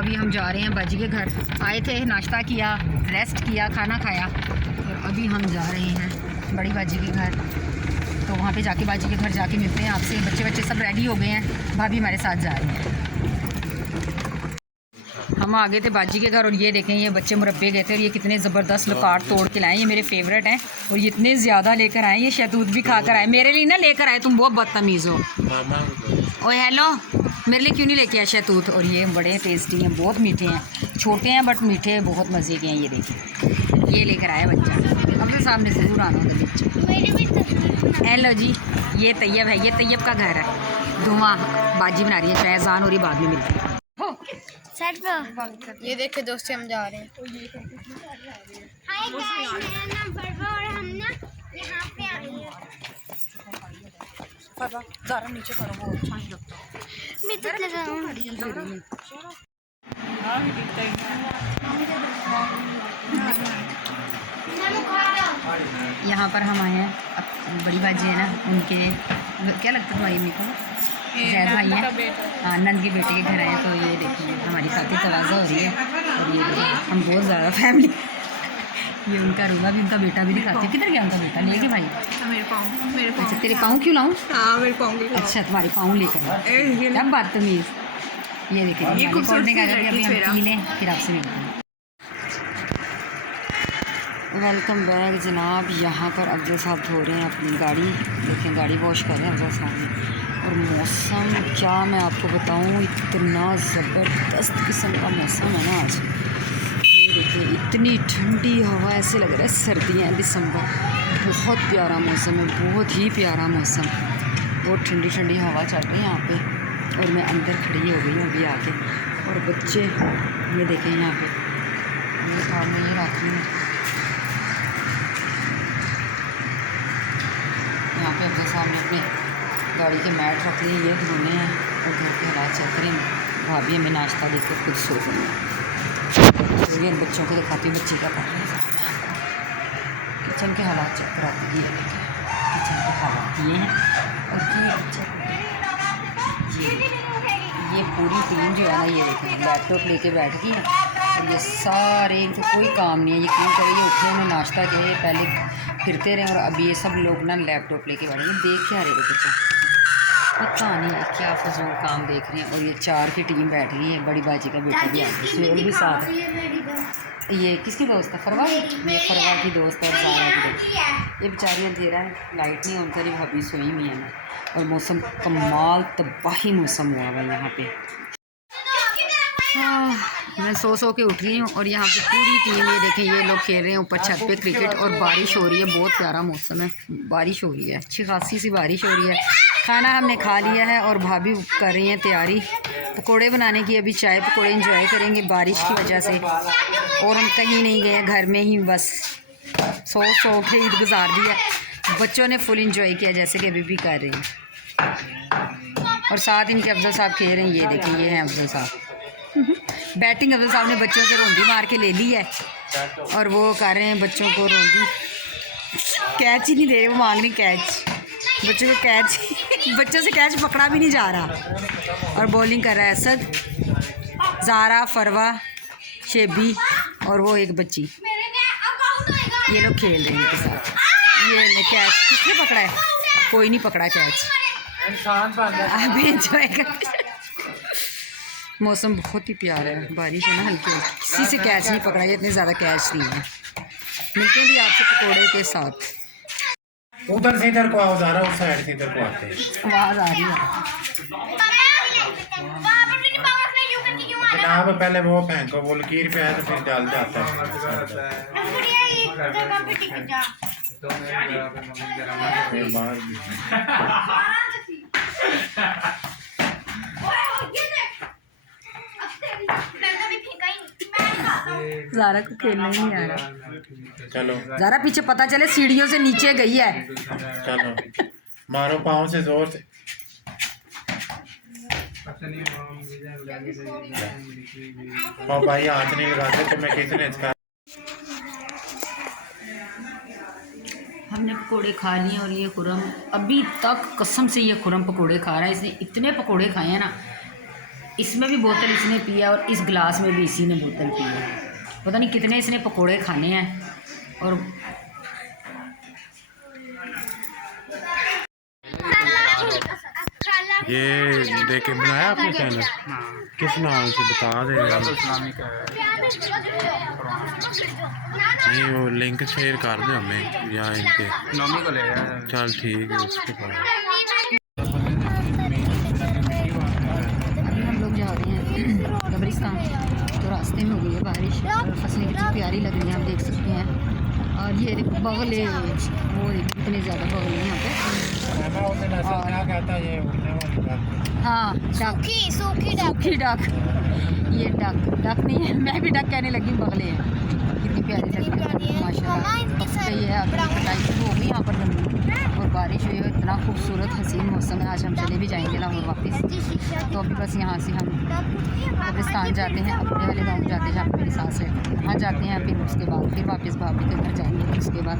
अभी हम जा रहे हैं बाजी के घर। आए थे, नाश्ता किया, रेस्ट किया, खाना खाया और अभी हम जा रहे हैं बड़ी बाजी के घर। तो वहाँ पे जाके बाजी के घर जाके मिलते हैं आपसे। बच्चे सब रेडी हो गए हैं, भाभी हमारे साथ जा रहे हैं। हम आ गए थे बाजी के घर और ये देखें, ये बच्चे मुरब्बे गए थे और ये कितने ज़बरदस्त लकार तोड़ के लाए। ये मेरे फेवरेट हैं और ये इतने ज़्यादा लेकर आए। ये शहतूत भी खा कर आए, मेरे लिए ना लेकर आए। तुम बहुत बदतमीज़ हो। ओए हेलो, मेरे लिए क्यों नहीं लेके आए शहतूत? और ये बड़े टेस्टी हैं, बहुत मीठे हैं, छोटे हैं बट मीठे बहुत मज़े के हैं। ये देखें, ये लेकर आए बच्चा। अब तो सामने ज़रूर आना होगा बच्चा। हेलो जी, ये तैयब है, ये तैयब का घर है। धुआं बाजी बना रही है, चाय अज़ान हो रही, बाद में मिलती है। ये देखे दोस्त हम जा रहे हैं। हाय गाइस, मेरा नाम फरवा और हम ना यहाँ पे आए हैं। फरवा ज़रा नीचे करो, वो अच्छा नहीं लगता। मैं तो लगाऊं। यहाँ पर हम आए हैं, बड़ी बाजी है ना, उनके क्या लगता है तुम्हारी अम्मी को? जैद भाई हैं, हाँ, नंद के बेटे के घर आए। तो ये देखिए हमारी खातिर तवाज़ा हो रही है और ये देखिए हम बहुत ज़्यादा फैमिली। ये उनका रूबा भी, उनका बेटा भी दिखाती है। किधर गया उनका बेटा? ले गए भाई मेरे पाँव। अच्छा, तेरे पाँव क्यों लाऊं? हाँ, मेरे पाँव। अच्छा, तुम्हारे पाँव लेकर क्या बदतमीज़। ये देखिए अभी हम पी लें, फिर आपसे मिलते हैं। वेलकम बैक जनाब। यहाँ पर अफजल साहब धो रहे हैं अपनी गाड़ी। देखें, गाड़ी वॉश कर रहे हैं अफजल साहब ने। और मौसम क्या मैं आपको बताऊँ, इतना ज़बरदस्त किस्म का मौसम है ना आज। ये देखिए इतनी ठंडी हवा, ऐसे लग रहा है सर्दियाँ हैं, दिसंबर। बहुत प्यारा मौसम है, बहुत ही प्यारा मौसम। बहुत ठंडी ठंडी हवा चल रही है यहाँ पे और मैं अंदर खड़ी हो गई हूँ अभी आके। और बच्चे ये देखें यहाँ पे, ये कार में ये रखी है यहाँ पे। अफजल साहब ने अपने गाड़ी के मैट रख लिए, ये धोने हैं और घर के हालात चेक करें। भाभी हमें नाश्ता देकर खुद सो गई। ये बच्चों को दिखाती हूँ, बच्ची का कर रहे हैं। किचन के हालात चेक कराती है, किचन के हालात ये हैं। और ये पूरी टीम जो है ना, ये देखें लैपटॉप लेके बैठ गई है और ये सारे, इनको कोई काम नहीं है। यकीन करें, ये उठे उन्होंने नाश्ता किया, पहले फिरते रहे और अभी ये सब लोग ना लैपटॉप लेके बैठे हैं। देख क्या रहे हो पीछे, पता नहीं है क्या फजूल काम देख रहे हैं। और ये 4 की टीम बैठ गई है। बड़ी बाजी का बेटा भी आ गया, सोल भी साथ। ये किसकी दोस्त है? फरवा, फरवा की दोस्त और ज़ारा की दोस्त। ये बेचारी अंधेरा है, लाइट नहीं ऑन करी, भाभी सोई हुई है ना। और मौसम कमाल तबाही मौसम हुआ हुआ यहाँ पे। मैं सो के उठ गई हूँ और यहाँ पे पूरी टीम, ये देखें, ये लोग खेल रहे हैं ऊपर छत पे क्रिकेट और बारिश हो रही है। बहुत प्यारा मौसम है, बारिश हो रही है, अच्छी खासी सी बारिश हो रही है। खाना हमने खा लिया है और भाभी कर रही हैं तैयारी पकोड़े बनाने की। अभी चाय पकोड़े एंजॉय करेंगे बारिश की वजह से। और हम कहीं नहीं गए, घर में ही बस सो के ईद गुजार दी है। बच्चों ने फुल इंजॉय किया जैसे कि अभी भी कर रहे हैं। और साथ इनके अफजल साहब खेल रहे हैं। ये देखिए, ये हैं अफजल साहब। बैटिंग अफजल साहब ने बच्चों से रोंदी मार के ले ली है और वो कर रहे हैं बच्चों को रोंदी। कैच ही नहीं दे रहे, वो मांग रही कैच। बच्चों को कैच बच्चों से कैच पकड़ा भी नहीं जा रहा। और बॉलिंग कर रहा है असद, ज़ारा, फरवा, शेबी और वो एक बच्ची। ये लोग खेल रहे हैं इनके साथ। ये कैच किसने पकड़ा है? कोई नहीं पकड़ा कैच। अभी एंजॉय कर। मौसम बहुत ही प्यारा है, बारिश है ना हल्की हल्की। किसी से कैच नहीं पकड़ा, ये इतने ज़्यादा कैच नहीं है। मिलते हैं भी आपसे पकोड़े के साथ। उधर से इधर को आओ, ज़रा उस साइड से इधर को आते हैं। आवाज़ आ रही है। जनाब पहले वो फेंको, वो लकीर पे है तो फिर डाल जाता है। ज़ारा को खेलना ही नहीं आ रहा। चलो ज़ारा पीछे, पता चले सीढ़ियों से नीचे गई है। चलो मारो पाँव से जोर से। भाई हाथ नहीं लगाते तो मैं किसने इसका। हमने पकोड़े खा लिए और ये खुरम अभी तक कसम से ये खुरम पकोड़े खा रहा है। इसने इतने पकोड़े खाए हैं ना, इसमें भी बोतल इसने पिया और इस गिलास में भी इसी ने बोतल पी है। पता नहीं कितने इसने पकोड़े खाने हैं। और ये देख के बनाया आपने चैनल? किस नाम से बता दे। नहीं वो लिंक शेयर कर दे हमें या इनके नॉमी को ले चल ठीक है उसके बाद। अभी हम लोग जा रहे हैं कब्रिस्तान। तो रास्ते में हो गई है बारिश और फसलें कितनी प्यारी लग रही हैं आप देख सकते हैं। और ये बगले वो कितने ज़्यादा बगले हैं यहाँ पे। हाँ डक सूखी डक। ये डक नहीं है, मैं भी डक कहने लगी। बगले हैं कितनी प्यारी लग रही है माशाल्लाह। गई है अभी कटाई शुरू हो गई यहाँ पर गंदी और बारिश हुई है। इतना खूबसूरत हसीन मौसम है। आज हम चले भी जाएंगे लाहौर वापस। तो अभी बस यहाँ से हम कब्रिस्तान जाते हैं, अपने वाले गाँव जाते हैं जहाँ पर मेरी सास है, वहाँ जाते हैं। फिर उसके बाद फिर वापस भाभी के घर जाएंगे। उसके बाद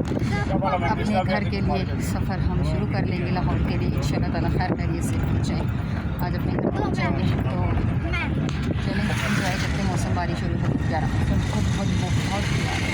अपने घर के लिए सफ़र हम शुरू कर लेंगे लाहौर के लिए। इंशाअल्लाह ताला खैर खैरियत से पहुँचाएँ। आज अपने घर पहुँच जाएंगे। तो चलें इंजॉय करते हैं। मौसम बारिश हो रही है, बहुत प्यारा, बहुत